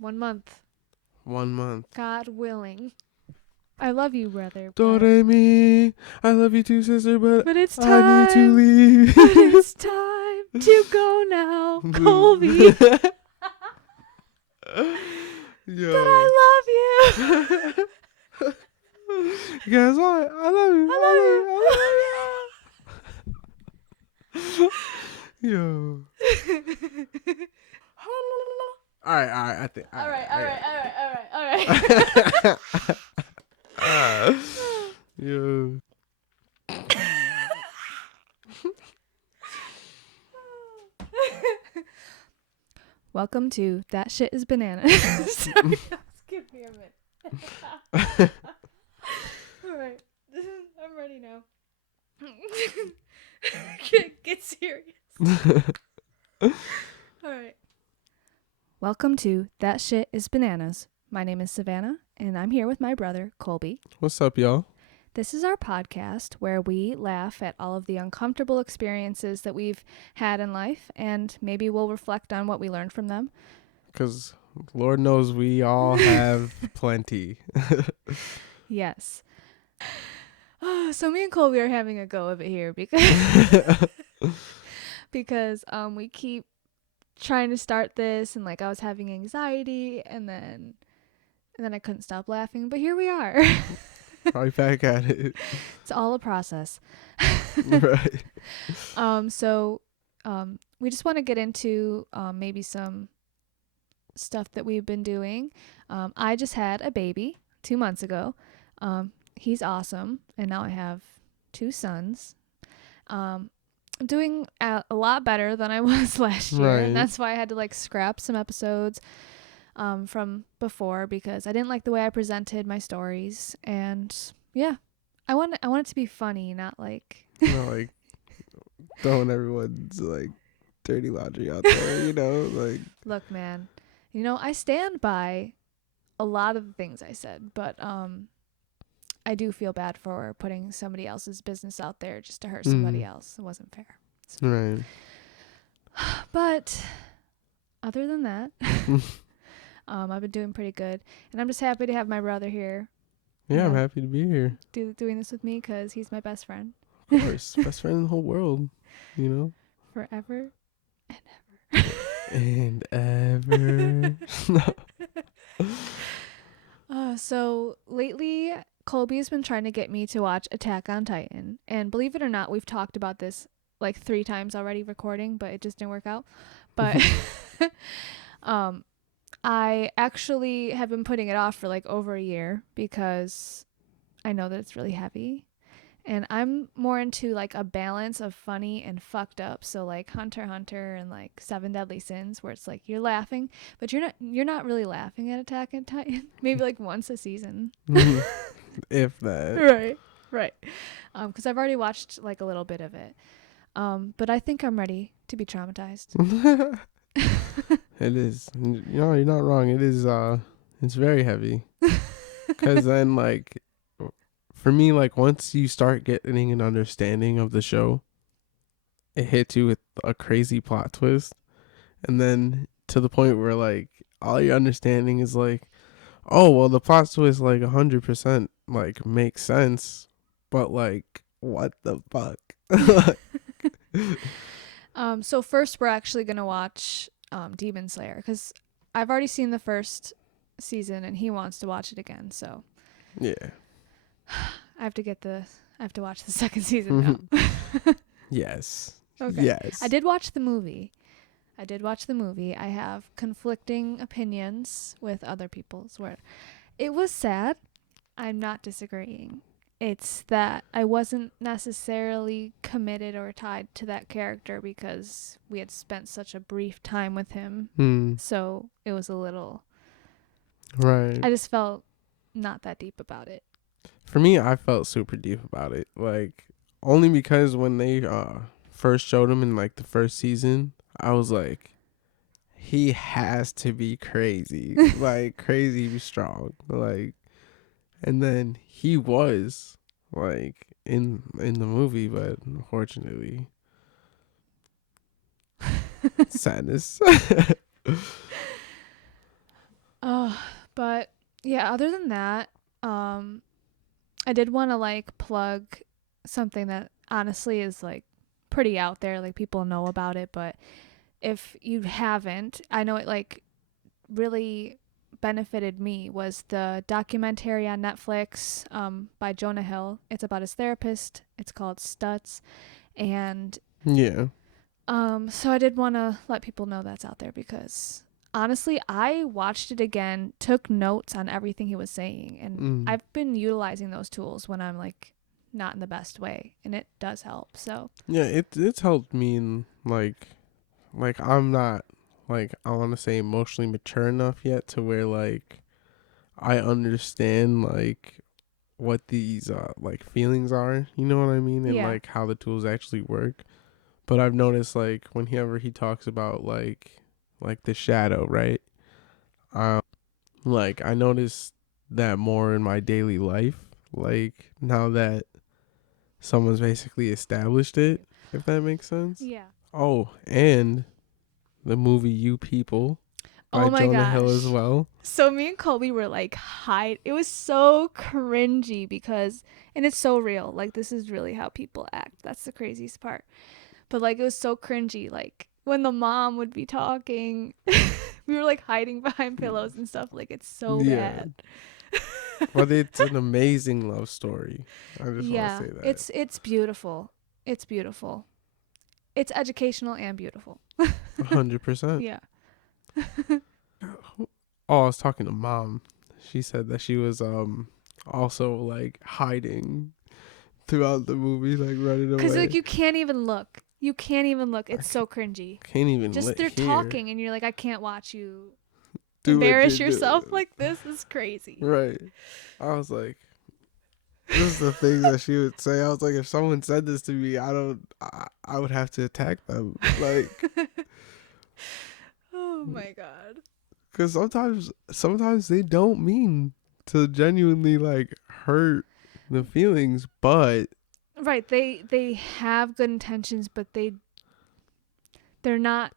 1 month. 1 month. God willing. I love you, brother. Do re mi. I love you too, sister, but it's I need to time. leave. But it's time to go now, Colby. Yo. But I love you. Guess what? I love you. I love you. Yo. All right. I think. All right. Yo. Welcome to That Shit is Banana. Sorry, give me a minute. All right. I'm ready now. Get serious. All right. Welcome to That Shit is Bananas. My name is Savannah, and I'm here with my brother, Colby. What's up, y'all? This is our podcast where we laugh at all of the uncomfortable experiences that we've had in life, and maybe we'll reflect on what we learned from them. Because Lord knows we all have plenty. Yes. So me and Colby are having a go of it here because because we keep trying to start this, and like I was having anxiety, and then I couldn't stop laughing, but here we are. Right back at it. It's all a process. Right. So we just want to get into maybe some stuff that we've been doing. I just had a baby 2 months ago. He's awesome, and now I have 2 sons. I'm doing a lot better than I was last year, Right. and that's why I had to like scrap some episodes from before because I didn't like the way I presented my stories, and yeah, I want it to be funny, not like Like throwing everyone's like dirty laundry out there, like. Look, man, I stand by a lot of the things I said, but I do feel bad for putting somebody else's business out there just to hurt somebody else. It wasn't fair. So. Right. But other than that, I've been doing pretty good, and I'm just happy to have my brother here. Yeah, I'm happy to be here. Doing this with me because he's my best friend. Of course, best friend in the whole world. Forever and ever. And ever. So lately, Colby has been trying to get me to watch Attack on Titan, and believe it or not, we've talked about this like 3 times already recording, but it just didn't work out. But I actually have been putting it off for like over a year because I know that it's really heavy, and I'm more into like a balance of funny and fucked up. So like Hunter x Hunter and like 7 Deadly Sins, where it's like you're laughing, but you're not really laughing at Attack on Titan. Maybe like once a season. If that. Right. Because I've already watched like a little bit of it. But I think I'm ready to be traumatized. It is. You're not wrong. It is. It's very heavy. Because then, like, for me, like, once you start getting an understanding of the show, it hits you with a crazy plot twist, and then to the point where like all your understanding is like, oh well, the plot twist like 100% like makes sense, but like what the fuck. So first we're actually gonna watch Demon Slayer because I've already seen the first season and he wants to watch it again. So yeah, I have to watch the second season now. Yes. Okay. Yes. I did watch the movie. I have conflicting opinions with other people's where it was sad. I'm not disagreeing. It's that I wasn't necessarily committed or tied to that character because we had spent such a brief time with him. So it was a little... Right. I just felt not that deep about it. For me, I felt super deep about it. Like, only because when they first showed him in like the first season, I was like, he has to be crazy. Like, crazy strong. Like, and then he was like in the movie, but unfortunately, sadness. But yeah, other than that, um, I did want to like plug something that honestly is like pretty out there, like people know about it, but if you haven't, I know it like really benefited me was the documentary on Netflix by Jonah Hill. It's about his therapist. It's called Stutz, and Yeah. so I did want to let people know that's out there because honestly, I watched it again, took notes on everything he was saying, and Mm. I've been utilizing those tools when I'm like not in the best way, and it does help. So, Yeah, it's helped me in like I'm not like I want to say emotionally mature enough yet to where like I understand like what these like feelings are, you know what I mean, and yeah. like how the tools actually work. But I've noticed like whenever he talks about like the shadow, right? Um like I noticed that more in my daily life, like now that someone's basically established it, if that makes sense. Yeah. Oh, and the movie You People by Oh my Jonah Hill as gosh. well. So me and Colby were like hide. It was so cringy because and it's so real. Like this is really how people act. That's the craziest part. But like it was so cringy. Like when the mom would be talking, we were like hiding behind pillows and stuff. Like it's so Yeah, bad. but it's an amazing love story. I just want to Yeah, say that. it's beautiful. It's beautiful. It's educational and beautiful. 100%. Yeah. Oh, I was talking to mom. She said that she was also like hiding throughout the movie, like running Cuz like away. you can't even look. You can't even look. I It's so cringy. can't even Just they're hear. talking and you're like I can't watch you Do what you're embarrass yourself doing. like this is crazy. Right. I was like, this is the thing that she would say. I was like, if someone said this to me, I would have to attack them. Like, Oh my god. because sometimes they don't mean to genuinely like hurt the feelings, but Right, they have good intentions but they're not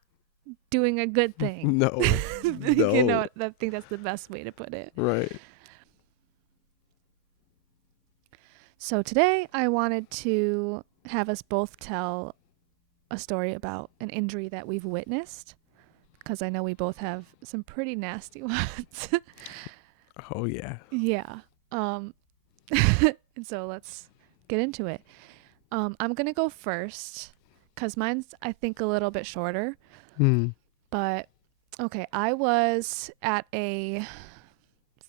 doing a good thing. no, You no, know, I think that's the best way to put it. right. So today I wanted to have us both tell a story about an injury that we've witnessed because I know we both have some pretty nasty ones. Oh yeah. Yeah. Um and so let's get into it. I'm going to go first cuz mine's I think a little bit shorter, Hmm. but okay, I was at a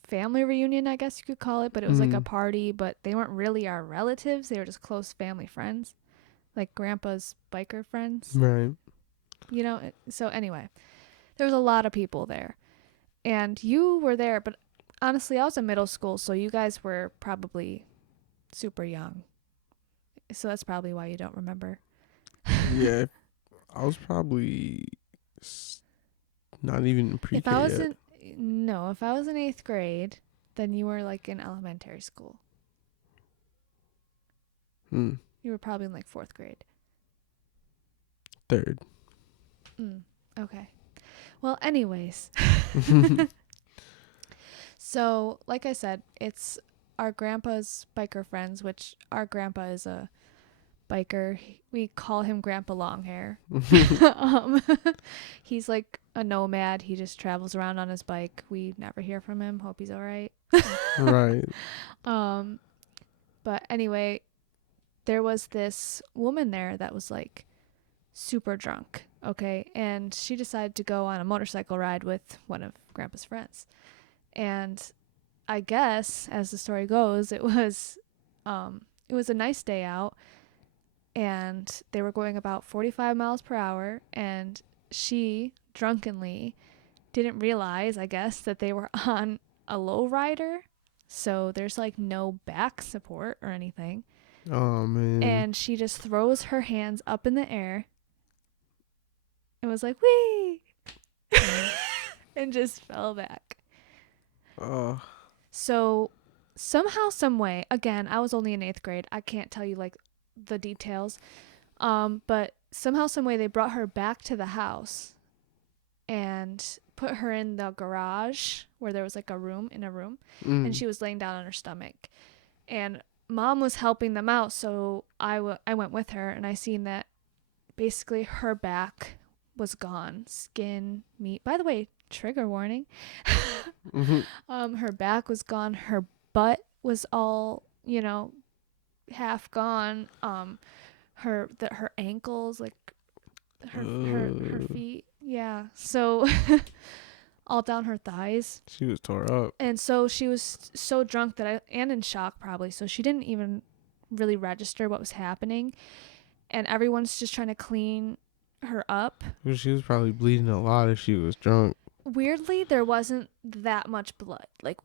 family reunion, I guess you could call it, but it was like a Hmm. party, but they weren't really our relatives. They were just close family friends, like grandpa's biker friends, Right. you know? So, anyway, there was a lot of people there. And you were there, but honestly, I was in middle school, so you guys were probably super young. So, that's probably why you don't remember. Yeah. I was probably not even If I pre-K was yet. in, no, if I was in eighth grade, then you were like in elementary school. Hmm. You were probably in like fourth grade. Third. Okay. Well, anyways. So, like I said, it's our grandpa's biker friends, which our grandpa is a biker. We call him Grandpa Longhair. um, he's like a nomad. He just travels around on his bike. We never hear from him. Hope he's all right. Right. um, but anyway, there was this woman there that was like super drunk. Okay, and she decided to go on a motorcycle ride with one of Grandpa's friends. And I guess, as the story goes, it was a nice day out, and they were going about 45 miles per hour, and she drunkenly didn't realize, I guess, that they were on a low rider, so there's like no back support or anything, Oh man. and she just throws her hands up in the air and was like, "Wee!" and just fell back. Oh. So somehow, some way, again, I was only in eighth grade. I can't tell you like the details. But somehow, some way, they brought her back to the house, and put her in the garage where there was like a room in a room, and Mm. she was laying down on her stomach. And mom was helping them out, so I went with her, and I seen that basically her back was gone, skin, meat. By the way, trigger warning. Mm-hmm. Her back was gone, her butt was all, half gone. Her ankles, like her feet, yeah. So all down her thighs. She was tore up. And so she was so drunk and in shock probably, so she didn't even really register what was happening. And everyone's just trying to clean her up. Well, she was probably bleeding a lot if she was drunk. Weirdly, there wasn't that much blood, like,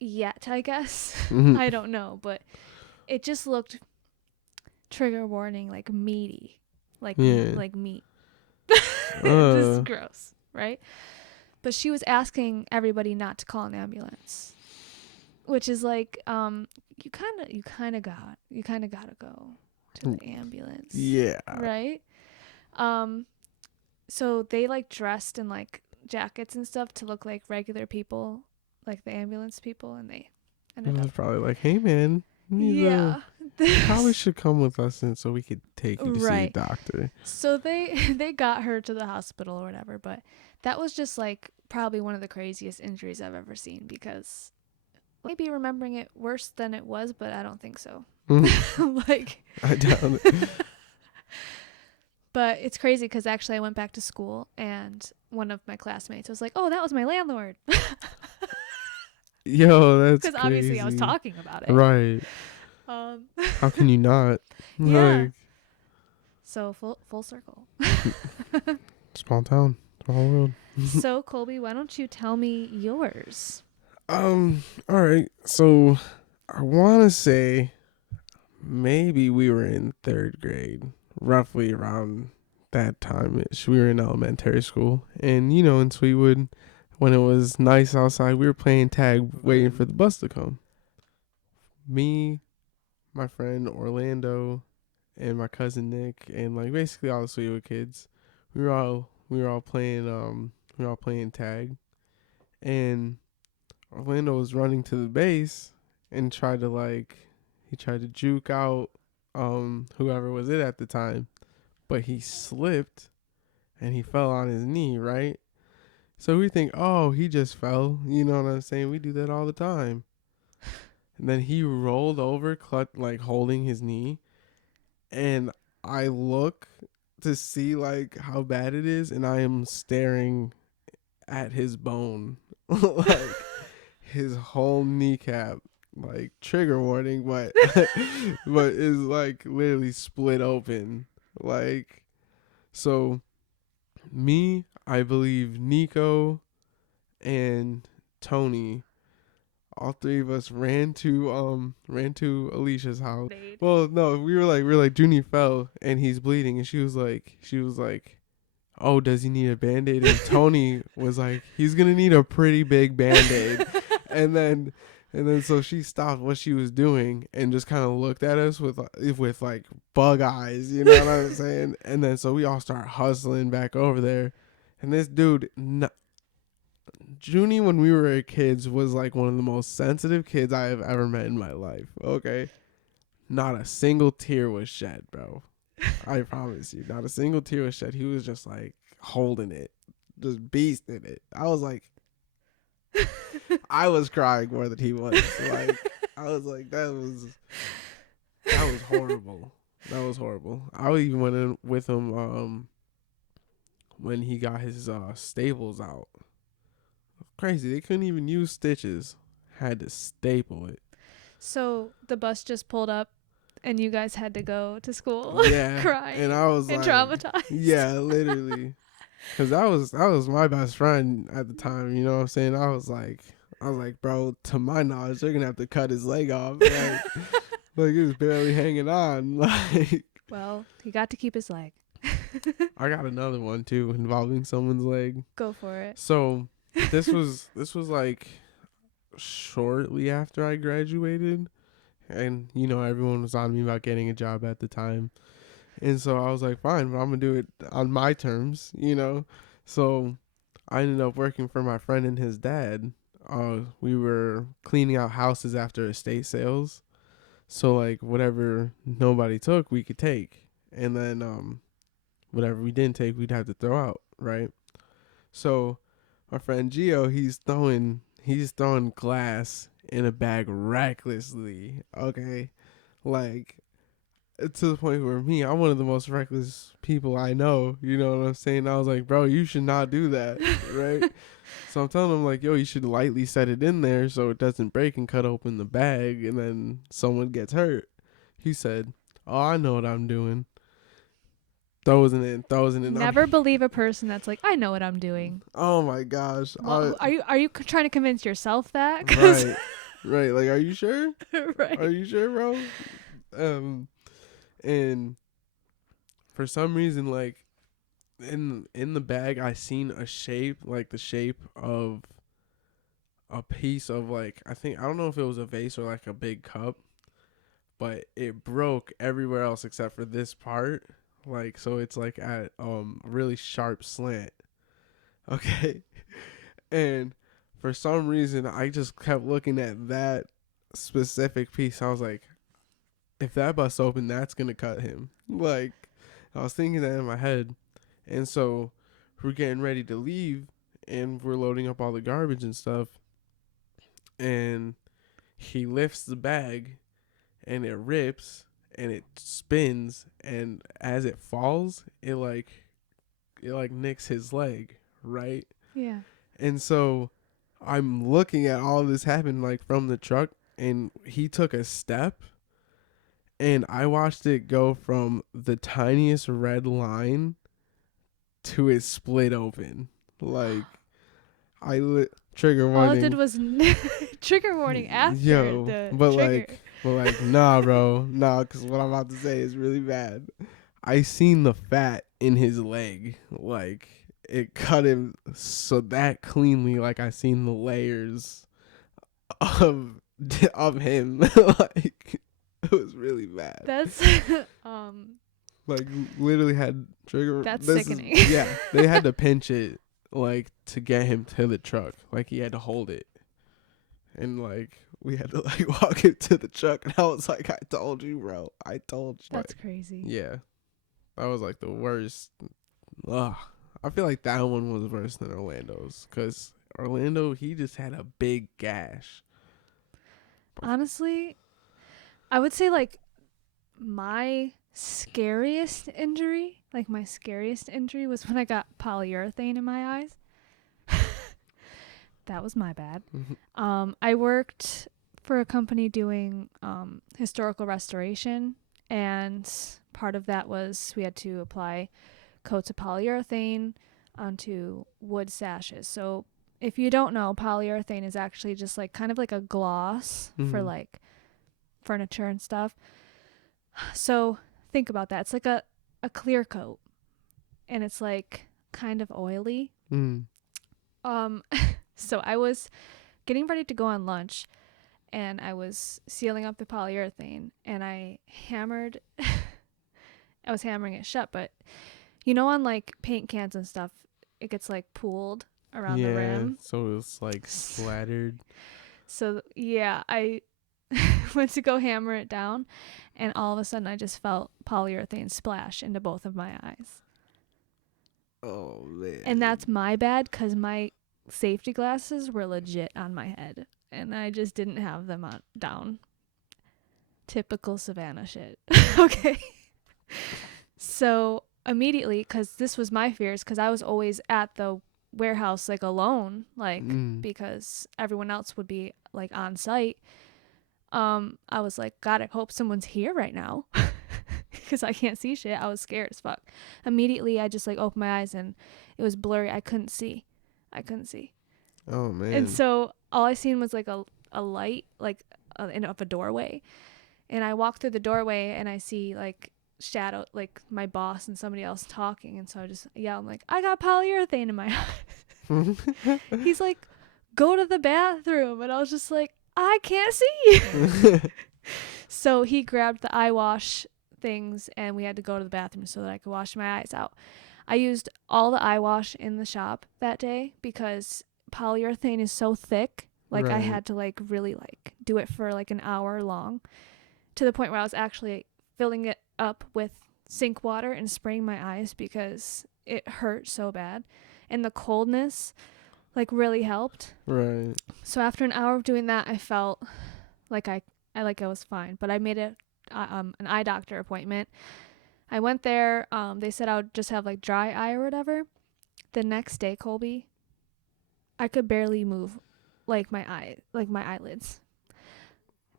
yet, I guess. Mm-hmm. I don't know, but it just looked, trigger warning, like meaty, like Yeah. like meat. Uh, Just gross, right? But she was asking everybody not to call an ambulance, which is like, you kind of gotta go to the ambulance, yeah. right? So they like dressed in like jackets and stuff to look like regular people, like the ambulance people, and they It ended was up, probably like, hey man, yeah. probably should come with us and so we could take you to see a Right. doctor. So they got her to the hospital or whatever, but that was just like probably one of the craziest injuries I've ever seen, because maybe remembering it worse than it was, but I don't think so. Like, I doubt it. but it's crazy because actually I went back to school and one of my classmates was like, "Oh, that was my landlord," Yo, that's because crazy. obviously I was talking about it. Right. Um, How can you not? yeah. Like, So full circle. small town, small world. So Colby, why don't you tell me yours? All right. So I want to say maybe we were in third grade, roughly around that time ish. We were in elementary school, and in Sweetwood, when it was nice outside, we were playing tag, waiting for the bus to come. Me, my friend Orlando, and my cousin Nick, and like basically all the Sweetwood kids, we were all playing tag, and Orlando was running to the base and he tried to juke out whoever was it at the time, but he slipped and he fell on his knee, right? So we think, oh, he just fell. You know what I'm saying? We do that all the time. And then he rolled over, like holding his knee, and I look to see like how bad it is, and I am staring at his bone, like his whole kneecap, like trigger warning, but but is like literally split open, like so. Me, I believe Nico and Tony, all three of us ran to Alicia's house. Band-Aid. Well, no, we were like Junie fell and he's bleeding, and she was like, oh, does he need a band-aid? And Tony was like, he's gonna need a pretty big band-aid. and then so she stopped what she was doing and just kind of looked at us with like bug eyes, you know what I'm saying? And then so we all start hustling back over there, and this dude, Junie, when we were kids, was like one of the most sensitive kids I have ever met in my life. Okay, not a single tear was shed, bro. I promise you, not a single tear was shed. He was just like holding it, just beasting it. I was like, I was crying more than he was. Like, I was like, that was horrible. That was horrible. I even went in with him when he got his staples out. Crazy. They couldn't even use stitches. Had to staple it. So the bus just pulled up and you guys had to go to school. Yeah. Crying And I was and like, traumatized. yeah, literally. Cause that was my best friend at the time. You know what I'm saying? I was like, bro, to my knowledge, they're gonna have to cut his leg off. Like he was barely hanging on. Like, Well, he got to keep his leg. I got another one too involving someone's leg. Go for it. So this was like shortly after I graduated, and everyone was on me about getting a job at the time, and so I was like, fine, but I'm gonna do it on my terms. So I ended up working for my friend and his dad. We were cleaning out houses after estate sales. So like whatever nobody took, we could take. And then whatever we didn't take, we'd have to throw out, right? So our friend Gio, he's throwing glass in a bag recklessly. Okay. Like to the point where I'm one of the most reckless people I know. You know what I'm saying? I was like, bro, you should not do that, right? So I'm telling him like, yo, you should lightly set it in there so it doesn't break and cut open the bag, and then someone gets hurt. He said, "Oh, I know what I'm doing." Throws it in. Never believe a person that's like, I know what I'm doing. Oh my gosh. Well, are you trying to convince yourself that? Right, right. Like, are you sure? Right. Are you sure, bro? And for some reason, like in the bag, I seen a shape, like the shape of a piece of like I don't know if it was a vase or like a big cup, but it broke everywhere else except for this part. Like so it's like at really sharp slant. Okay. And for some reason I just kept looking at that specific piece. I was like, if that busts open, that's gonna cut him. Like I was thinking that in my head. And so we're getting ready to leave and we're loading up all the garbage and stuff. And he lifts the bag and it rips and it spins, and as it falls it nicks his leg, right? Yeah. And so I'm looking at all this happen like from the truck, and he took a step and I watched it go from the tiniest red line to it split open. Like trigger warning. All it did was trigger warning after the but trigger. nah, bro, nah, because what I'm about to say is really bad. I seen the fat in his leg, like it cut him so that cleanly. Like I seen the layers of him. Like it was really bad. That's Like literally had trigger. That's this sickening. Yeah, they had to pinch it like to get him to the truck. Like he had to hold it, and like we had to like walk him to the truck. And I was like, I told you, bro. I told you. That's Like, crazy. yeah, that was like the worst. Ugh. I feel like that one was worse than Orlando's, because Orlando, he just had a big gash. Honestly, I would say like my scariest injury was when I got polyurethane in my eyes. That was my bad. I worked for a company doing historical restoration, and part of that was we had to apply coats of polyurethane onto wood sashes. So if you don't know, polyurethane is actually just like kind of like a gloss for like furniture and stuff. So think about that. It's like a clear coat, and it's like kind of oily. So I was getting ready to go on lunch, and I was sealing up the polyurethane, and I was hammering it shut, but you know, on like paint cans and stuff, it gets like pooled around the rim. So it was like splattered. So yeah, I went to go hammer it down, and all of a sudden I just felt polyurethane splash into both of my eyes. Oh man. And that's my bad, because my safety glasses were legit on my head, and I just didn't have them down. Typical Savannah shit. Okay. So immediately, because this was my fears, because I was always at the warehouse like alone, like because everyone else would be like on site. I was like, God, I hope someone's here right now, because I can't see shit. I was scared as fuck. Immediately, I just like opened my eyes, and it was blurry. I couldn't see. Oh man. And so all I seen was like a light, like of a doorway. And I walk through the doorway, and I see like shadow, like my boss and somebody else talking. And so I just yell, I'm like, I got polyurethane in my eyes. He's like, go to the bathroom. And I was just like, I can't see. So he grabbed the eye wash things, and we had to go to the bathroom so that I could wash my eyes out. I used all the eye wash in the shop that day because polyurethane is so thick. Like I Right. had to like really like do it for like an hour long, to the point where I was actually filling it up with sink water and spraying my eyes because it hurt so bad. And the coldness like really helped. Right. So after an hour of doing that, I felt like I was fine. But I made an eye doctor appointment. I went there. They said I would just have like dry eye or whatever. The next day, Colby, I could barely move like my eyelids.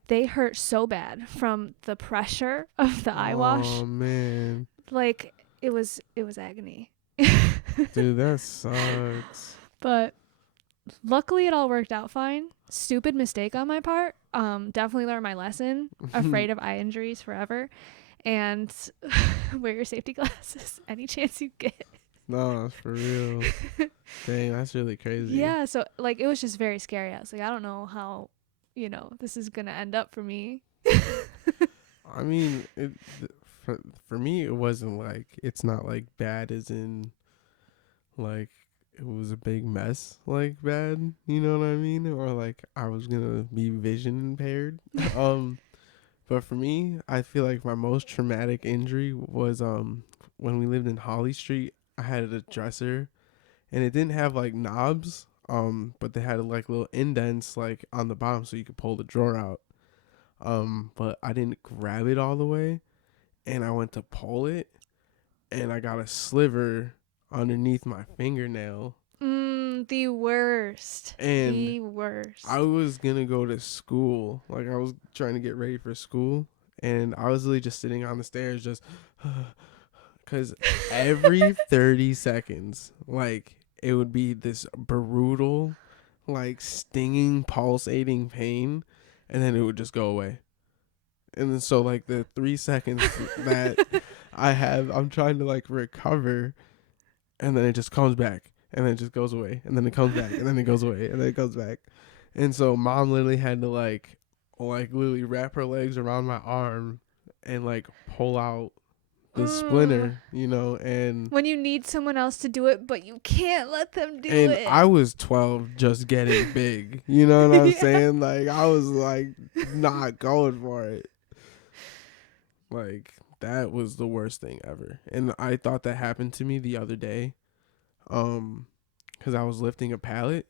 They hurt so bad from the pressure of the eye wash. Oh man. Like it was agony. Dude, that sucks. But luckily it all worked out fine. Stupid mistake on my part. Definitely learned my lesson. Afraid of eye injuries forever. And wear your safety glasses any chance you get. No, for real. Dang, that's really crazy. Yeah, so like it was just very scary. I was like, I don't know how, this is gonna end up for me. I mean, for me, it wasn't like, it's not like bad as in like it was a big mess, like bad, you know what I mean? Or like I was gonna be vision impaired. um, but for me, I feel like my most traumatic injury was when we lived in Holly Street. I had a dresser, and it didn't have like knobs, but they had like little indents like on the bottom so you could pull the drawer out. But I didn't grab it all the way, and I went to pull it, and I got a sliver underneath my fingernail. The worst. And The worst. I was gonna go to school. Like I was trying to get ready for school, and I was literally just sitting on the stairs, just because every 30 seconds, like it would be this brutal, like stinging, pulsating pain, and then it would just go away. And then so like the 3 seconds that I'm trying to like recover, and then it just comes back, and then it just goes away, and then it comes back, and then it goes away, and then it comes back. And so mom literally had to like literally wrap her legs around my arm and like pull out the splinter, and When you need someone else to do it, but you can't let them do and it. I was 12 just getting big. You know what I'm Yeah. saying? Like I was like not going for it. Like that was the worst thing ever. And I thought that happened to me the other day. Cuz I was lifting a pallet,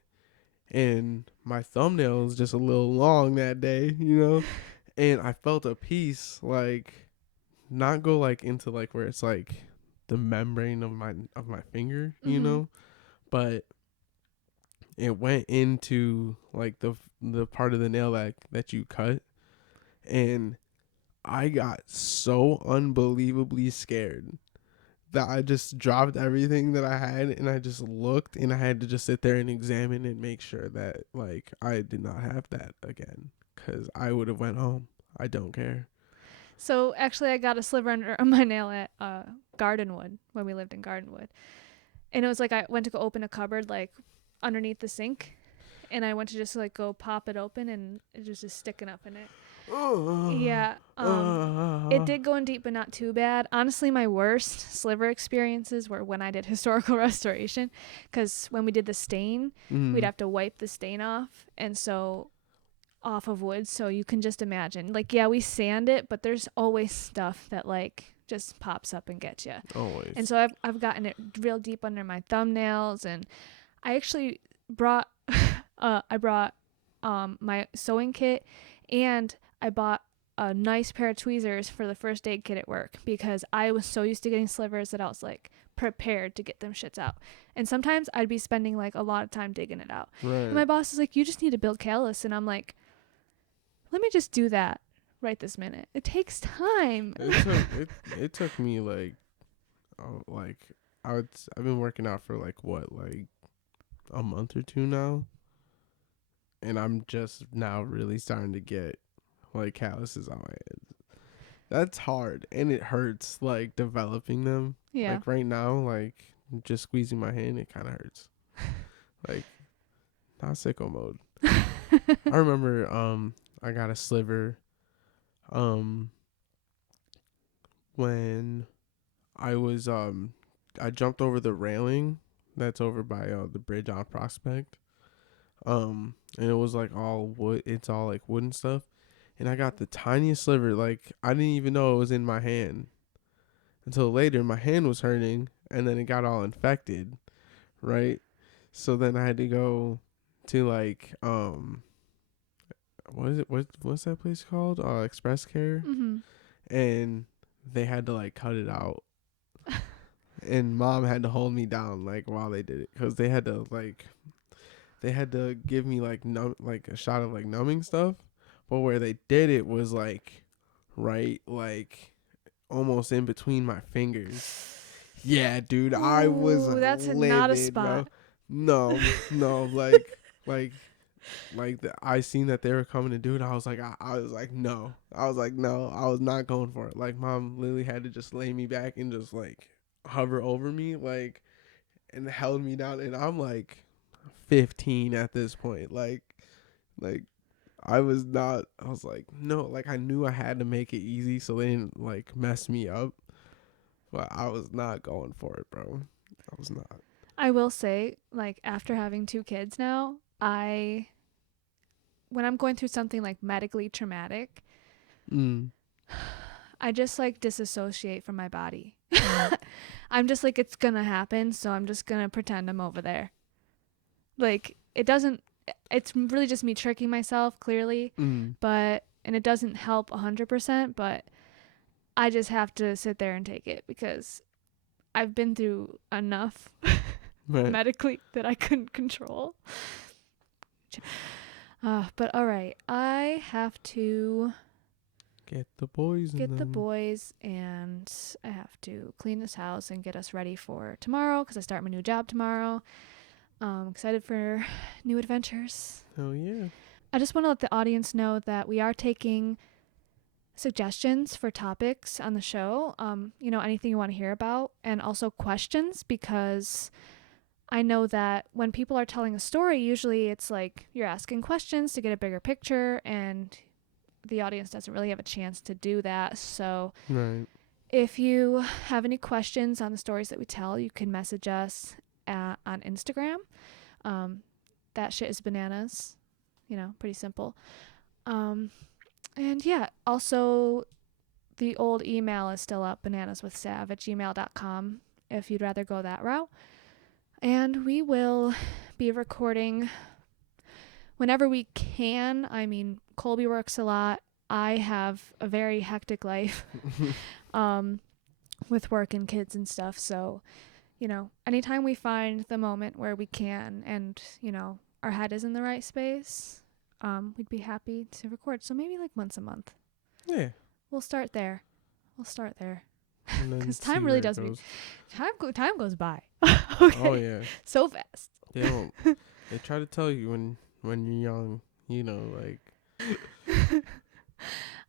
and my thumbnail was just a little long that day. And I felt a piece like not go like into like where it's like the membrane of my finger, but it went into like the part of the nail that you cut, and I got so unbelievably scared that I just dropped everything that I had, and I just looked, and I had to just sit there and examine and make sure that like I did not have that again, cuz I would have went home. I don't care. So actually, I got a sliver under my nail at Gardenwood when we lived in Gardenwood, and it was like I went to go open a cupboard like underneath the sink, and I went to just like go pop it open, and it was just sticking up in it. Yeah. It did go in deep, but not too bad. Honestly, my worst sliver experiences were when I did historical restoration, because when we did the stain, we'd have to wipe the stain off, and so off of wood. So you can just imagine, like, yeah, we sand it, but there's always stuff that like just pops up and gets you. Always. And so I've gotten it real deep under my thumbnails, and I actually brought my sewing kit, and I bought a nice pair of tweezers for the first aid kit at work, because I was so used to getting slivers that I was like prepared to get them shits out. And sometimes I'd be spending like a lot of time digging it out. Right. And my boss is like, you just need to build callus. And I'm like, let me just do that right this minute. It takes time. It took me like I've been working out for like a month or two now, and I'm just now really starting to get like calluses on my head. That's hard, and it hurts like developing them. Yeah. Like right now, like just squeezing my hand, it kind of hurts. Like not sicko mode. I remember I got a sliver when I was I jumped over the railing that's over by the bridge on Prospect. And it was like all wood. It's all like wooden stuff, and I got the tiniest sliver. Like I didn't even know it was in my hand until later. My hand was hurting, and then it got all infected. Right. So then I had to go to like what is it? What's that place called? Express Care, Mm-hmm. and they had to like cut it out. And mom had to hold me down like while they did it because they had to give me like like a shot of like numbing stuff, but where they did it was like right like almost in between my fingers. Yeah, dude, I was Ooh, that's not a livid, bro. spot. No, like I seen that they were coming to do it. I was like, I was like, no. I was like, no. I was not going for it. Like, mom literally had to just lay me back and just like hover over me, like, and held me down. And I'm like 15 at this point. Like I was not. I was like, no. Like I knew I had to make it easy so they didn't like mess me up. But I was not going for it, bro. I was not. I will say, like, after having 2 kids now, when I'm going through something like medically traumatic, Mm. I just like disassociate from my body. I'm just like, it's gonna happen, so I'm just gonna pretend I'm over there. Like, it's really just me tricking myself, clearly, Mm. and it doesn't help 100%, but I just have to sit there and take it because I've been through enough Right. medically that I couldn't control. But all right, I have to Get the boys in get the them. boys and I have to clean this house and get us ready for tomorrow because I start my new job tomorrow. Excited for new adventures. Oh yeah. I just want to let the audience know that we are taking suggestions for topics on the show. Anything you want to hear about, and also questions, because I know that when people are telling a story, usually it's like you're asking questions to get a bigger picture, and the audience doesn't really have a chance to do that. So Right. if you have any questions on the stories that we tell, you can message us on Instagram. That shit is bananas. Pretty simple. And yeah, also the old email is still up, bananaswithsav@gmail.com, if you'd rather go that route. And we will be recording whenever we can. I mean, Colby works a lot. I have a very hectic life with work and kids and stuff. So, anytime we find the moment where we can and, our head is in the right space, we'd be happy to record. So maybe like once a month. Yeah. We'll start there. And then Because see time where really it does goes. time goes by. Okay. Oh yeah. So fast. They don't. They try to tell you when you're young. Like.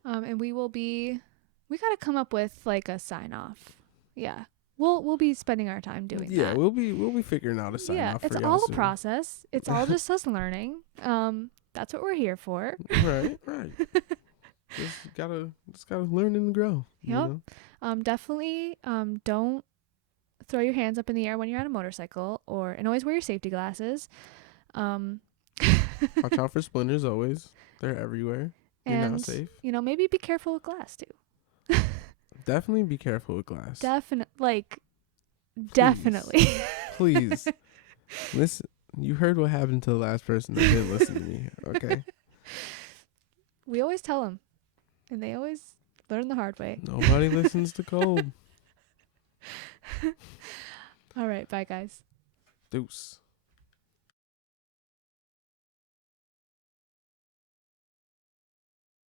And we gotta come up with like a sign off. Yeah. We'll be spending our time doing Yeah, that. we'll be figuring out a sign off for it's y'all all soon. a process. It's all just us learning. That's what we're here for. Right. Just gotta learn and grow. Yep. Definitely don't throw your hands up in the air when you're on a motorcycle, and always wear your safety glasses. Watch out for splinters always. They're everywhere. You're not And safe. maybe be careful with glass too. Definitely be careful with glass. Definitely. Please. Listen, you heard what happened to the last person that didn't listen to me, okay? We always tell them, and they always learn the hard way. Nobody listens to Cole. All right, bye guys. Deuce.